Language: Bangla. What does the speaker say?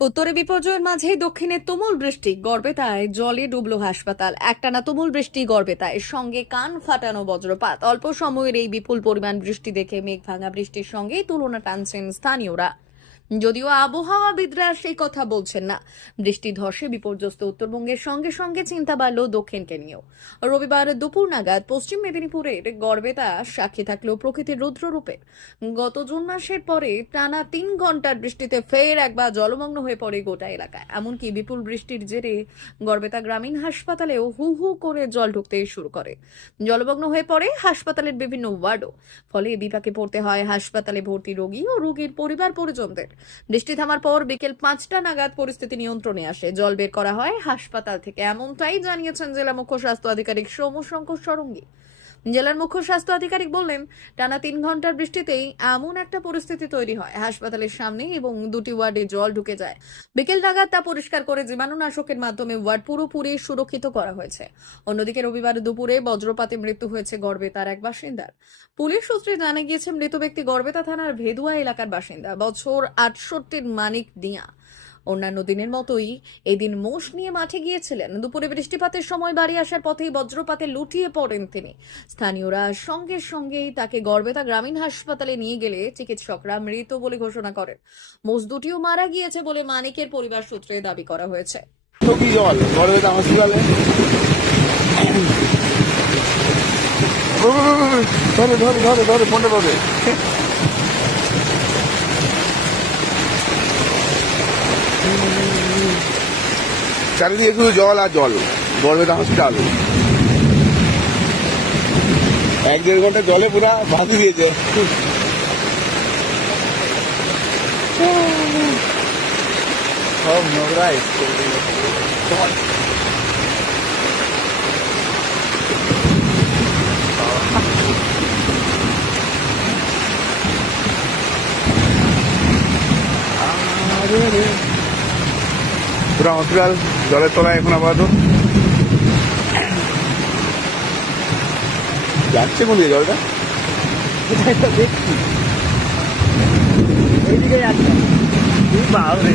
উত্তরে বিপর্যয়ের মাঝে দক্ষিণে তুমুল বৃষ্টি গড়বেতায় জলে ডুবলো হাসপাতাল। একটানা তুমুল বৃষ্টি গড়বেতায় সঙ্গে কান ফাটানো বজ্রপাত। অল্প সময়ের এই বিপুল পরিমাণ বৃষ্টি দেখে মেঘ ভাঙা বৃষ্টির সঙ্গে তুলনা টানছেন স্থানীয়রা। যদিও আবহাওয়াবিদরা সেই কথা বলছেন না। বৃষ্টি ধসে বিপর্যস্ত উত্তরবঙ্গের সঙ্গে সঙ্গে চিন্তা বাড়ল দক্ষিণকে নিয়েও রবিবার দুপুর নাগাদ পশ্চিম মেদিনীপুরের গড়বেতা সাক্ষী থাকলেও প্রকৃতির রুদ্ররূপে। গত জুন মাসের পরে টানা তিন ঘণ্টার বৃষ্টিতে ফের একবার জলমগ্ন হয়ে পড়ে গোটা এলাকায়। এমনকি বিপুল বৃষ্টির জেরে গড়বেতা গ্রামীণ হাসপাতালেও হু হু করে জল ঢুকতে শুরু করে। জলমগ্ন হয়ে পড়ে হাসপাতালের বিভিন্ন ওয়ার্ডও। ফলে বিপাকে পড়তে হয় হাসপাতালে ভর্তি রোগী ও রোগীর পরিবার পরিজনদের বৃষ্টি থামার পর বিকেল পাঁচটা নাগাদ পরিস্থিতি নিয়ন্ত্রণে আসে। জল বের করা হয় হাসপাতাল থেকে। এমনটাই জানিয়েছেন জেলা মুখ্য স্বাস্থ্য আধিকারিক সোম শঙ্কর সরঙ্গী জেলার মুখ্য স্বাস্থ্য আধিকারিক বললেন, টানা তিন ঘণ্টার বৃষ্টিতেই এমন একটা পরিস্থিতি তৈরি হয়। হাসপাতালের সামনে এবং দুটি ওয়ার্ডে জল ঢুকে যায়। বিকেল নাগাদ তা পরিষ্কার করে জীবাণুনাশকের মাধ্যমে ওয়ার্ড পুরোপুরি সুরক্ষিত করা হয়েছে। অন্যদিকে রবিবার দুপুরে বজ্রপাতে মৃত্যু হয়েছে গর্বে তার এক বাসিন্দার। পুলিশ সূত্রে জানা গিয়েছে, মৃত ব্যক্তি গড়বেতা থানার ভেদুয়া এলাকার বাসিন্দা, বছর আটষট্টির মানিক দিয়া। অন্যান্য দিনের মতোই এদিন মোষ নিয়ে মাঠে গিয়েছিলেন দুপুরে বৃষ্টিপাতের সময় বাড়ি আসার পথেই বজ্রপাতে লুটিয়ে পড়েন তিনি স্থানীয়রা সঙ্গে সঙ্গেই তাকে গড়বেতা গ্রামীণ হাসপাতালে নিয়ে গেলে চিকিৎসকরা মৃত বলে ঘোষণা করেন মোষ দুটিও মারা গিয়েছে বলে মানিকের পরিবার সূত্রে দাবি করা হয়েছে ধরে ধরে ধরে ধরে ফোনটা ধরে চারিদিকে শুধু জল আর জল। গড়বেতা হসপিটাল এক দেড় ঘণ্টা জলে পুরা ভাসি দিয়েছে। সব নোংরা এসছে পুরা হসপিটাল জলের তলায় এখন আপাতত। যাচ্ছে কোন দিকে জলটা? দেখছি এইদিকে যাচ্ছে। বাবরে